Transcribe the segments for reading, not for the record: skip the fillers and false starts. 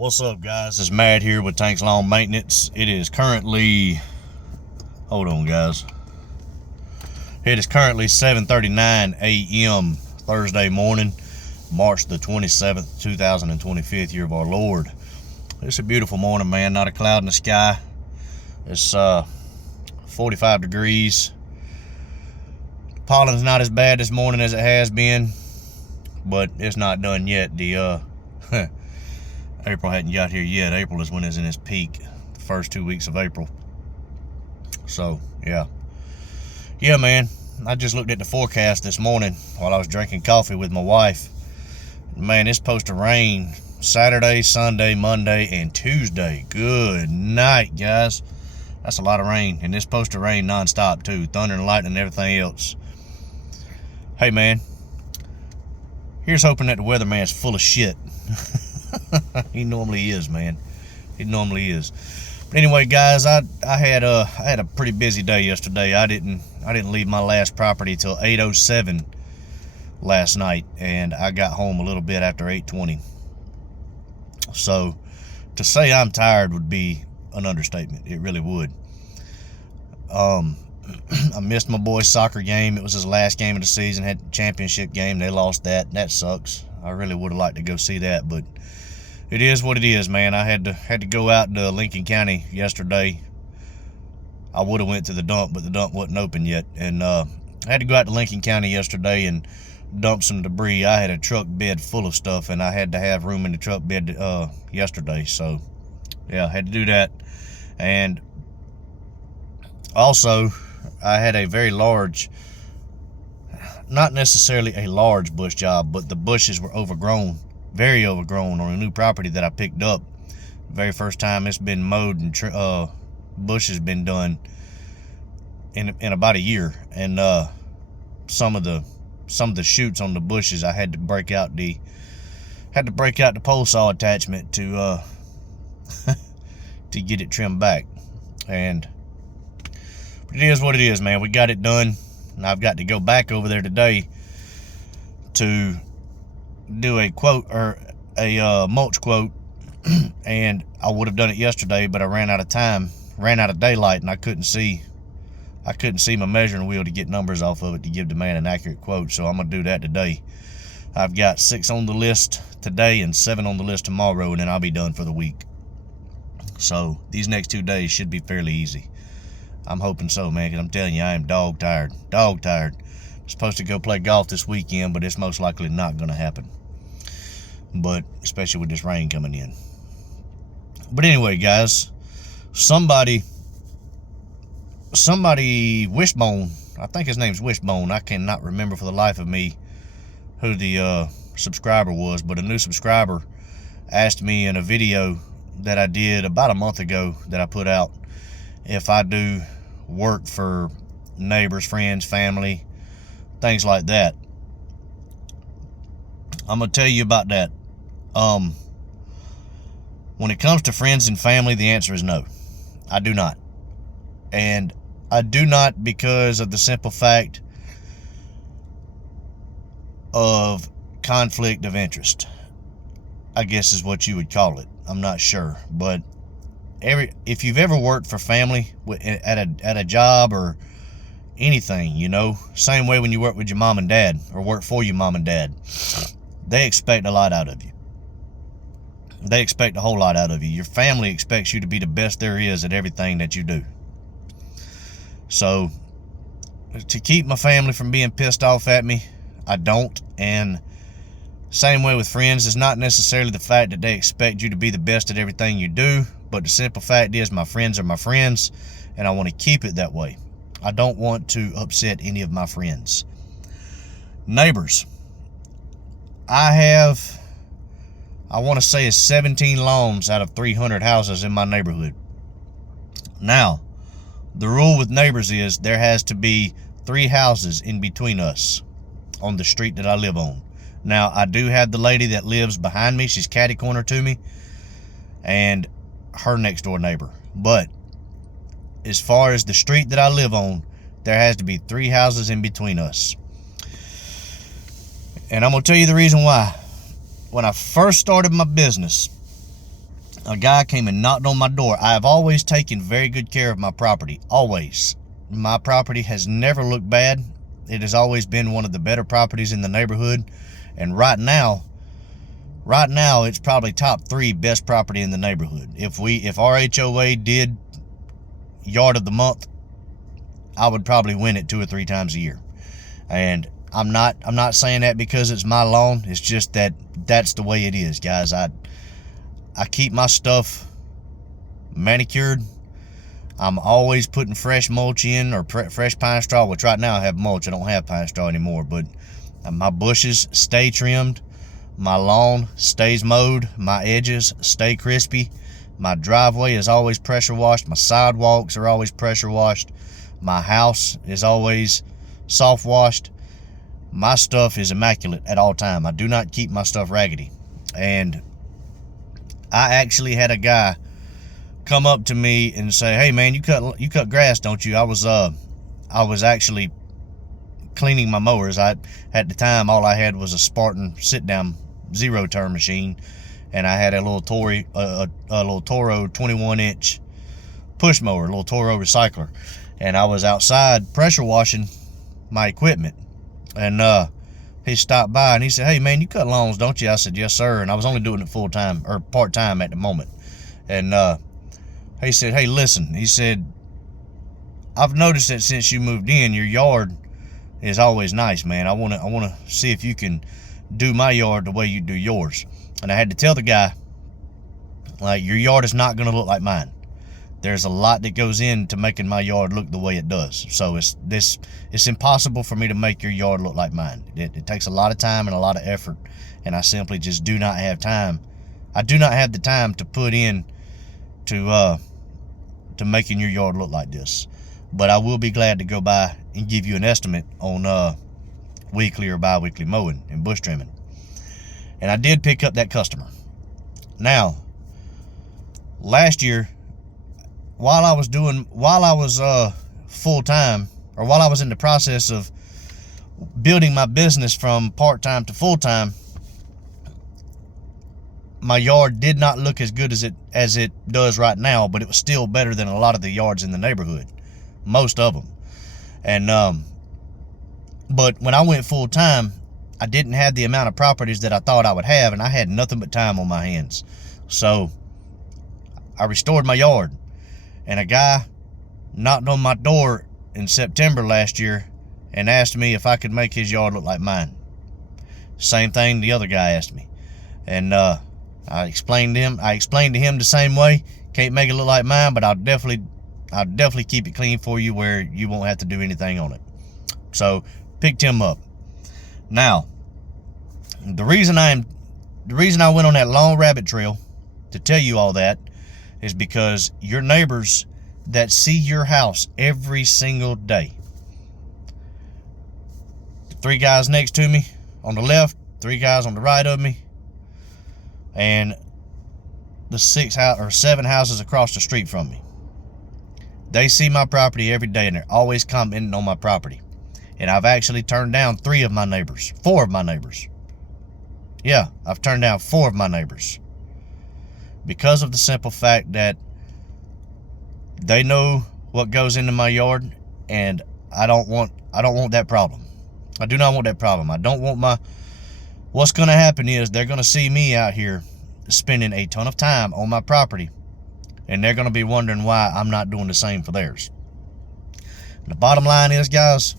What's up, guys? It's Matt here with Tanks Lawn Maintenance. It is currently, hold on, guys. It is currently 7:39 a.m. Thursday morning, March the 27th, 2025, year of our Lord. It's a beautiful morning, man. Not a cloud in the sky. It's 45 degrees. Pollen's not as bad this morning as it has been, but it's not done yet. The April hadn't got here yet. April is when it's in its peak, the first 2 weeks of April. So, yeah, man, I just looked at the forecast this morning while I was drinking coffee with my wife. Man, it's supposed to rain Saturday, Sunday, Monday, and Tuesday. Good night, guys. That's a lot of rain, and it's supposed to rain nonstop too. Thunder and lightning and everything else. Hey, man, here's hoping that the weatherman's full of shit. He normally is, man. He normally is. But anyway, guys, I had a pretty busy day yesterday. I didn't leave my last property till 8:07 last night, and I got home a little bit after 8:20. So to say I'm tired would be an understatement. It really would. I missed my boy's soccer game. It was his last game of the season. Had a championship game. They lost that. That sucks. I really would have liked to go see that, but it is what it is, man. I had to go out to Lincoln County yesterday. I would have went to the dump, but the dump wasn't open yet, and I had to go out to Lincoln County yesterday and dump some debris. I had a truck bed full of stuff, and I had to have room in the truck bed yesterday. So yeah, I had to do that. And also, I had a very large, not necessarily a large bush job, but the bushes were overgrown, very overgrown, on a new property that I picked up. Very first time it's been mowed and bush has been done in about a year. And some of the shoots on the bushes, I had to break out the pole saw attachment to to get it trimmed back. And it is what it is, man. We got it done, and I've got to go back over there today to do a quote, or a mulch quote. And I would have done it yesterday, but I ran out of time, ran out of daylight, and I couldn't see my measuring wheel to get numbers off of it to give the man an accurate quote. So I'm gonna do that today. I've got 6 on the list today and 7 on the list tomorrow, and then I'll be done for the week. So these next 2 days should be fairly easy. I'm hoping so, man, because I'm telling you, I am dog tired. I'm supposed to go play golf this weekend, but it's most likely not going to happen. But especially with this rain coming in. But anyway, guys, somebody Wishbone, I think his name's Wishbone. I cannot remember for the life of me who the subscriber was, but a new subscriber asked me in a video that I did about a month ago that I put out, if I do work for neighbors, friends, family, things like that. I'm gonna tell you about that. When it comes to friends and family, the answer is no. I do not. And I do not because of the simple fact of conflict of interest, I guess is what you would call it. I'm not sure, but if you've ever worked for family at a job or anything, you know, same way when you work with your mom and dad or work for your mom and dad, they expect a lot out of you. They expect a whole lot out of you. Your family expects you to be the best there is at everything that you do. So to keep my family from being pissed off at me, I don't. And same way with friends. It's not necessarily the fact that they expect you to be the best at everything you do, but the simple fact is my friends are my friends, and I want to keep it that way. I don't want to upset any of my friends. Neighbors. I want to say it's 17 lawns out of 300 houses in my neighborhood. Now, the rule with neighbors is there has to be 3 houses in between us on the street that I live on. Now, I do have the lady that lives behind me. She's catty corner to me, and her next door neighbor. But as far as the street that I live on, there has to be 3 houses in between us. And I'm going to tell you the reason why. When I first started my business, a guy came and knocked on my door. I have always taken very good care of my property. Always. My property has never looked bad. It has always been one of the better properties in the neighborhood. And right now it's probably top 3 best property in the neighborhood. If our HOA did yard of the month, I would probably win it 2 or 3 times a year. And I'm not saying that because it's my lawn. It's just that's the way it is, guys. I keep my stuff manicured. I'm always putting fresh mulch in, or fresh pine straw, which right now I have mulch. I don't have pine straw anymore, but my bushes stay trimmed. My lawn stays mowed. My edges stay crispy. My driveway is always pressure washed. My sidewalks are always pressure washed. My house is always soft washed. My stuff is immaculate at all time. I do not keep my stuff raggedy. And I actually had a guy come up to me and say, "Hey man, you cut grass, don't you?" I was actually cleaning my mowers. At the time, all I had was a Spartan sit-down 0-turn machine, and I had a little Toro 21-inch push mower, a little Toro recycler, and I was outside pressure washing my equipment, and he stopped by and he said, "Hey man, you cut lawns, don't you?" I said, "Yes sir," and I was only doing it full-time or part-time at the moment. And he said, "Hey listen," he said, "I've noticed that since you moved in, your yard is always nice, man. I want to see if you can do my yard the way you do yours." And I had to tell the guy, like, your yard is not going to look like mine. There's a lot that goes into making my yard look the way it does. So it's impossible for me to make your yard look like mine. It takes a lot of time and a lot of effort, and I simply just do not have time. I do not have the time to put in to making your yard look like this. But I will be glad to go by and give you an estimate on weekly or bi-weekly mowing and bush trimming. And I did pick up that customer. Now, last year, while I was full-time, or while I was in the process of building my business from part-time to full-time, my yard did not look as good as it does right now, but it was still better than a lot of the yards in the neighborhood, most of them. And but when I went full-time, I didn't have the amount of properties that I thought I would have, and I had nothing but time on my hands. So I restored my yard, and a guy knocked on my door in September last year and asked me if I could make his yard look like mine. Same thing the other guy asked me, and I explained to him the same way. Can't make it look like mine, but I'll definitely keep it clean for you where you won't have to do anything on it. So picked him up. Now, the reason I went on that long rabbit trail to tell you all that is because your neighbors that see your house every single day, the 3 guys next to me on the left, 3 guys on the right of me, and the 7 houses across the street from me, they see my property every day, and they're always commenting on my property. And I've actually turned down 4 of my neighbors. Yeah, I've turned down 4 of my neighbors because of the simple fact that they know what goes into my yard, and I don't want that problem. I do not want that problem. I don't want what's going to happen is they're going to see me out here spending a ton of time on my property, and they're going to be wondering why I'm not doing the same for theirs. And the bottom line is, guys,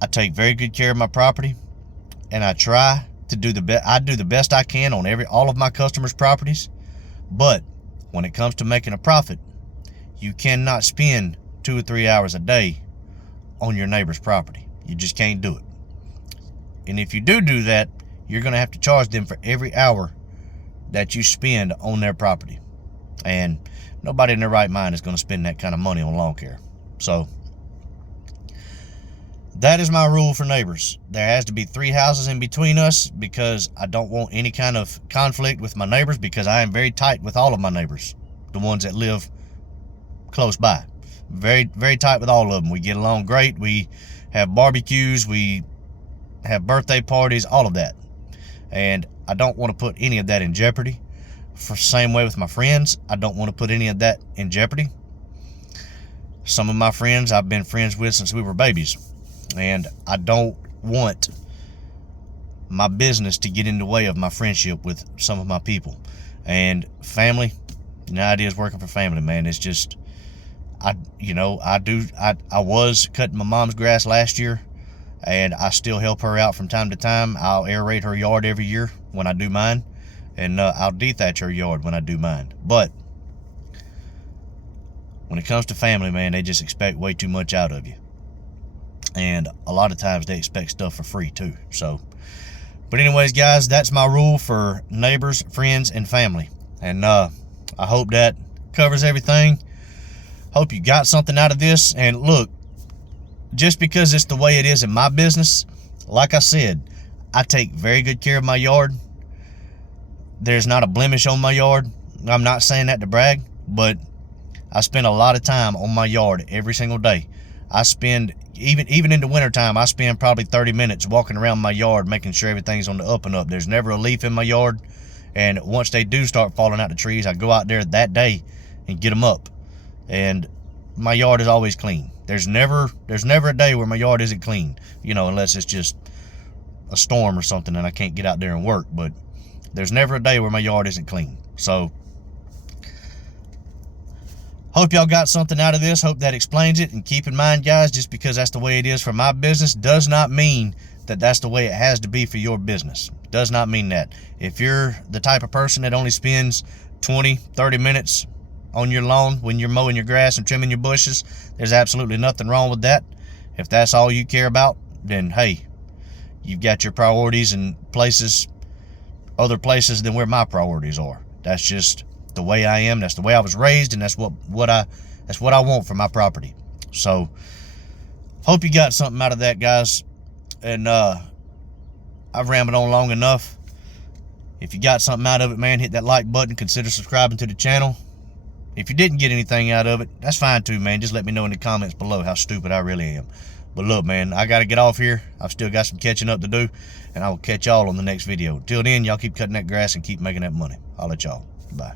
I take very good care of my property, and I try to do the best. I do the best I can on all of my customers' properties. But when it comes to making a profit, you cannot spend 2 or 3 hours a day on your neighbor's property. You just can't do it. And if you do that, you're going to have to charge them for every hour that you spend on their property. And nobody in their right mind is going to spend that kind of money on lawn care. So that is my rule for neighbors. There has to be 3 houses in between us because I don't want any kind of conflict with my neighbors, because I am very tight with all of my neighbors, the ones that live close by. Very, very tight with all of them. We get along great. We have barbecues. We have birthday parties, all of that. And I don't want to put any of that in jeopardy. For same way with my friends, I don't want to put any of that in jeopardy. Some of my friends I've been friends with since we were babies, and I don't want my business to get in the way of my friendship with some of my people. And family, you know how it is working for family, man. It's just, I was cutting my mom's grass last year, and I still help her out from time to time. I'll aerate her yard every year when I do mine, and I'll dethatch her yard when I do mine. But when it comes to family, man, they just expect way too much out of you. And a lot of times they expect stuff for free too. So, but anyways, guys, that's my rule for neighbors, friends, and family. And I hope that covers everything. Hope you got something out of this. And look, just because it's the way it is in my business, like I said, I take very good care of my yard. There's not a blemish on my yard. I'm not saying that to brag, but I spend a lot of time on my yard every single day. I spend, even in the wintertime, I spend probably 30 minutes walking around my yard making sure everything's on the up and up. There's never a leaf in my yard. And once they do start falling out the trees, I go out there that day and get them up. And my yard is always clean. There's never a day where my yard isn't clean, unless it's just a storm or something and I can't get out there and work. But there's never a day where my yard isn't clean. So hope y'all got something out of this. Hope that explains it. And keep in mind, guys, just because that's the way it is for my business does not mean that that's the way it has to be for your business. Does not mean that. If you're the type of person that only spends 20, 30 minutes on your lawn when you're mowing your grass and trimming your bushes, there's absolutely nothing wrong with that. If that's all you care about, then hey, you've got your priorities in places, other places than where my priorities are. That's just the way I am. That's the way I was raised, and that's what I want for my property. So hope you got something out of that, guys. And I've rambled on long enough. If you got something out of it, man, hit that like button. Consider subscribing to the channel. If you didn't get anything out of it, that's fine too, man. Just let me know in the comments below how stupid I really am. But look, man, I got to get off here. I've still got some catching up to do, and I will catch y'all on the next video. Till then, y'all keep cutting that grass and keep making that money. I'll let y'all. Bye.